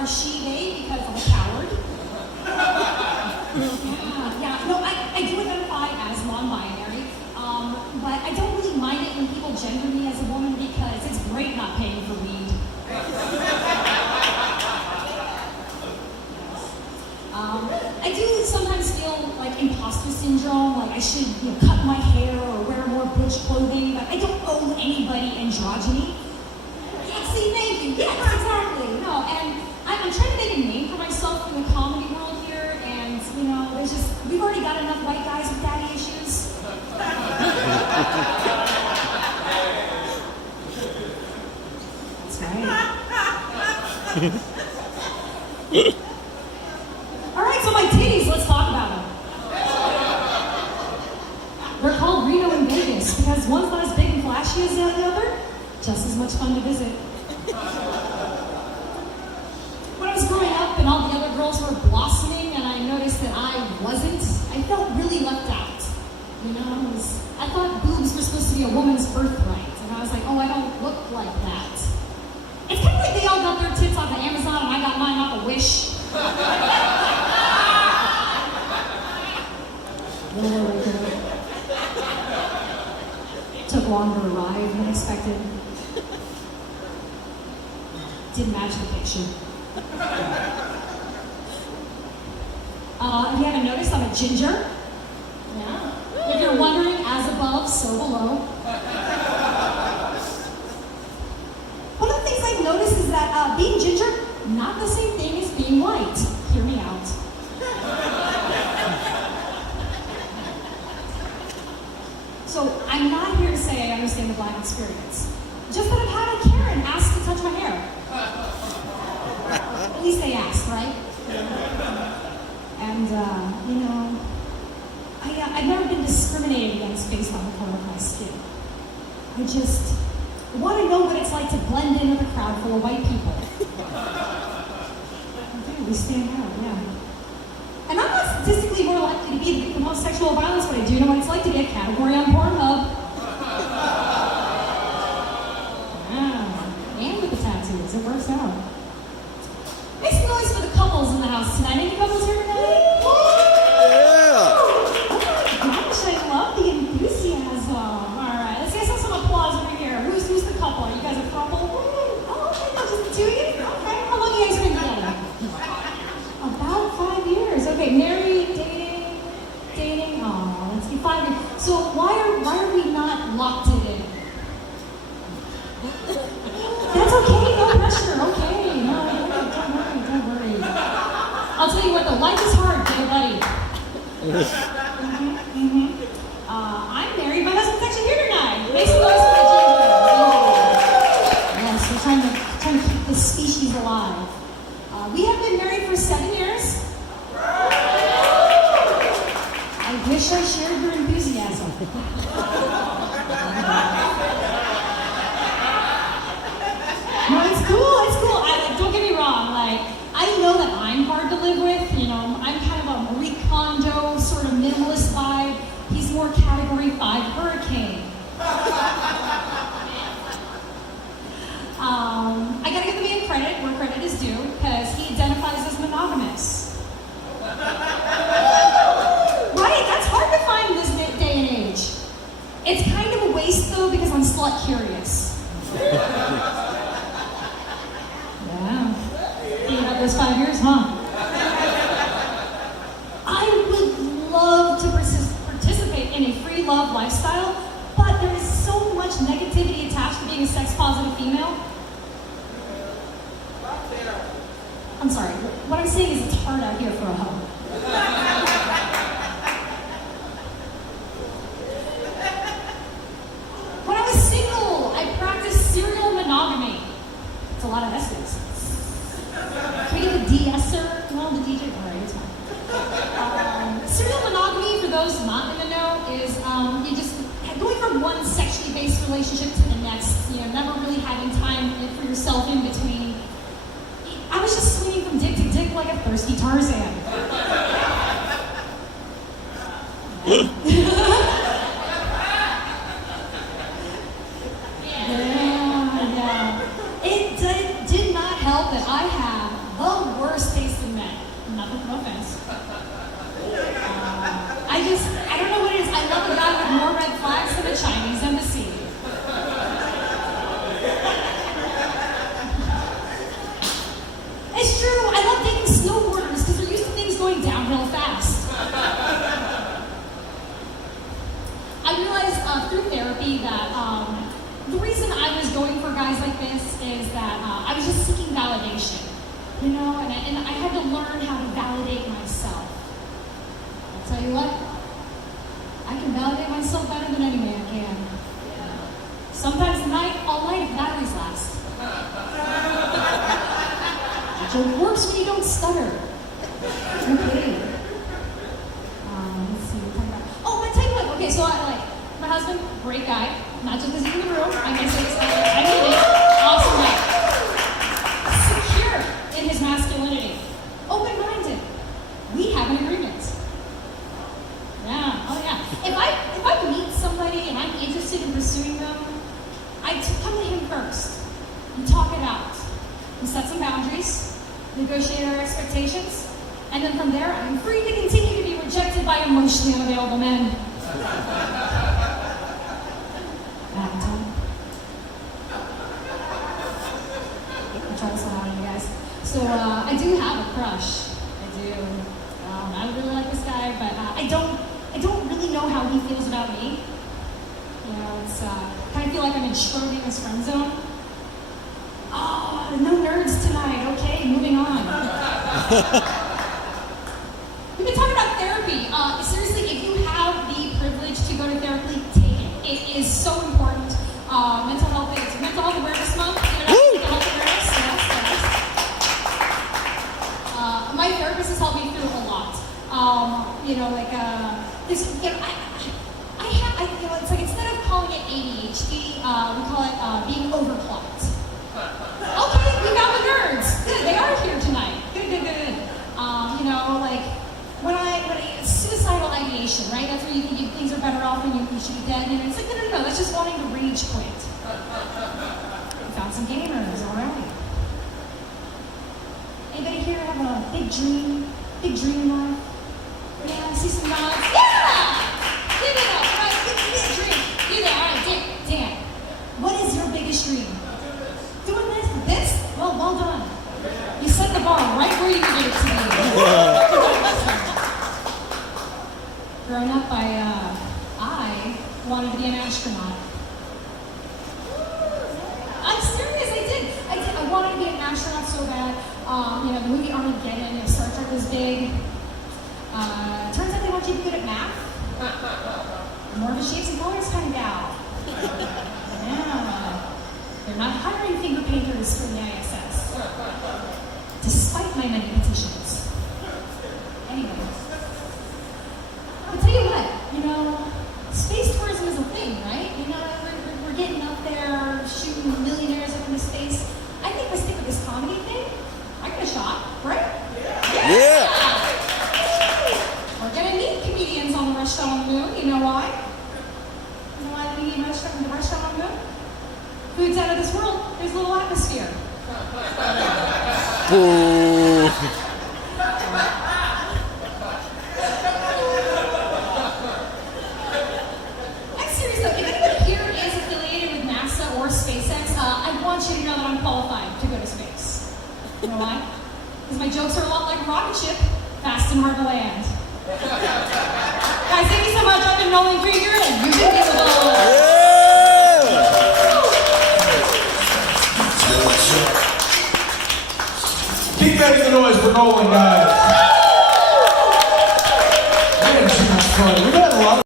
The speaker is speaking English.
are she, they because I'm a coward. Yeah. No, I do identify as non-binary, but I don't really mind it when people gender me as a woman because it's great not paying for weed. I do sometimes feel like imposter syndrome, like I should cut my hair or wear more butch clothing, but I don't owe anybody androgyny. Yeah, see, thank you. Yes, exactly. No, and I'm trying to make a name for myself in the comedy world here, and there's we've already got enough white guys with daddy issues. That's right. All right, so my titties, let's talk about them. They're called Reno and Vegas because one's not as big and flashy as the other, just as much fun to visit. When I was growing up and all the other girls were blossoming and I noticed that I wasn't, I felt really left out. I thought boobs were supposed to be a woman's birthright, and I was like, oh, I don't look like that. It's kind of like they all got their tits off of Amazon and I got mine off of Wish. Took longer to arrive than expected. Didn't match the picture. If you haven't noticed, I'm a ginger. Yeah. If you're wondering, as above, so below. One of the things I've noticed is that being ginger, not the same thing as being white. Hear me out. So I'm not here to say I understand the Black experience. Just that I've had a Karen ask to touch my hair. At least they asked, right? And, I've never been discriminated against based on the color of my skin. I just want to know what it's like to blend in with a crowd full of white people. Okay, we stand out, yeah. And I'm not statistically more likely to be the victim of sexual violence, but I do know what it's like to be a category on Pornhub. Yeah, and with the tattoos, it works out. Make some noise for the couples in the house tonight. Any couples here tonight? Yeah! Oh my gosh, I love the enthusiasm. All right, let's get some applause over here. Who's the couple? Are you guys a couple? Oh, okay, no, just the two of you? Okay, how long have you guys been together? About 5 years. Okay, married, dating. Oh, let's see, 5 years. So why are we not locked in? That's okay, no pressure. Okay, no, don't worry. I'll tell you what, though, life is hard, dear buddy. I'm married. My husband's actually here tonight. Make some noise for the ginger. Yes, we're trying to keep this species alive. We have been married for 7 years. I wish I shared your enthusiasm. No, it's cool. Don't get me wrong. I know that I'm hard to live with. I'm kind of a Marie Kondo sort of minimalist vibe. He's more Category 5 hurricane. I gotta give the man credit where credit is due, because he identifies as monogamous. Right? That's hard to find in this day and age. It's kind of a waste, though, because I'm slut curious. Yeah. You got those 5 years, huh? I would love to participate in a free love lifestyle, but there is so much negativity attached to being a sex-positive female. I'm sorry, what I'm saying is it's hard out here for a hoe. When I was single, I practiced serial monogamy. It's a lot of S's. Can we get the de-esser? No, the DJ? All right, it's fine. Serial monogamy, for those not in the know, is you just going from one sexually based relationship to the next, never really having time for yourself in between. I was just swinging from dick to dick like a thirsty Tarzan. Yeah. It did not help that I have the love a guy with more red flags than a Chinese embassy. It's true. I love dating snowboarders because they're used to things going downhill fast. I realized through therapy that the reason I was going for guys like this is that I was just seeking validation, you know, and I had to learn how to validate myself. I'll tell you what, I can validate myself better than any man can. Sometimes all night if batteries last. It works when you don't stutter. Okay. Let's see, we're talking about. Oh, but tell you what. Okay, so my husband, great guy. Not just because he's in the room. I can say this. I mean it. Awesome guy. Secure in his masculinity. Open-minded. We have an agreement. Yeah. Oh yeah. If I meet somebody and I'm interested in pursuing them, I come to him first and talk it out. And set some boundaries, negotiate our expectations, and then from there, I'm free to continue to be rejected by emotionally unavailable men. Valentine. I'll try this one out on you guys. So, I do have a crush. I do. I really like this guy, but I don't really know how he feels about me. You know, it's kind of feel like I'm in Schrodinger's friend zone. Oh, no nerds tonight. Okay, moving on. We've been talking about therapy. Seriously, if you have the privilege to go to therapy, take it. It is so important. Mental health awareness month. Mental health awareness. Yes. My therapist has helped me through a lot. It's like instead of calling it ADHD, we call it being overclocked. Okay, we got the nerds. Good, they are here tonight. Good. When suicidal ideation, right? That's where you think things are better off and you should be dead. And it's like, no, that's just wanting to rage quit. We found some gamers, all right. Anybody here have a big dream in life? Yeah, I see some nods. Yeah! Give it up, right? Give me a dream. Do that, all right, Dan. What is your biggest dream? Doing this? Well done. You set the bar right where you needed it to be. Growing up, I wanted to be an astronaut. I'm serious, I did. I wanted to be an astronaut so bad. The movie Armageddon, if Star Trek was big. Turns out they want you to be good at math. More of a shapes and colors kind of gal. Yeah. They're not hiring finger painters from the ISS. Despite my many petitions. Anyway. I'll tell you what, space tourism is a thing, right? We're getting up there, shooting millionaires up into space. I think let's stick with this comedy thing. I got a shot, right? Yeah. We're gonna need comedians on the restaurant on the moon. You know why? You know why we need the restaurant on the moon? Food's out of this world. There's a little atmosphere. Boo. I'm serious though. If anybody here is affiliated with NASA or SpaceX, I want you to know that I'm qualified to go to space. You know why? Because my jokes are a lot like a rocket ship, fast and hard to land. Guys, thank you so much. I've been Nolan Krieger, and you've been visible. Keep making the noise for Nolan, guys. Man, too much fun. We got a lot of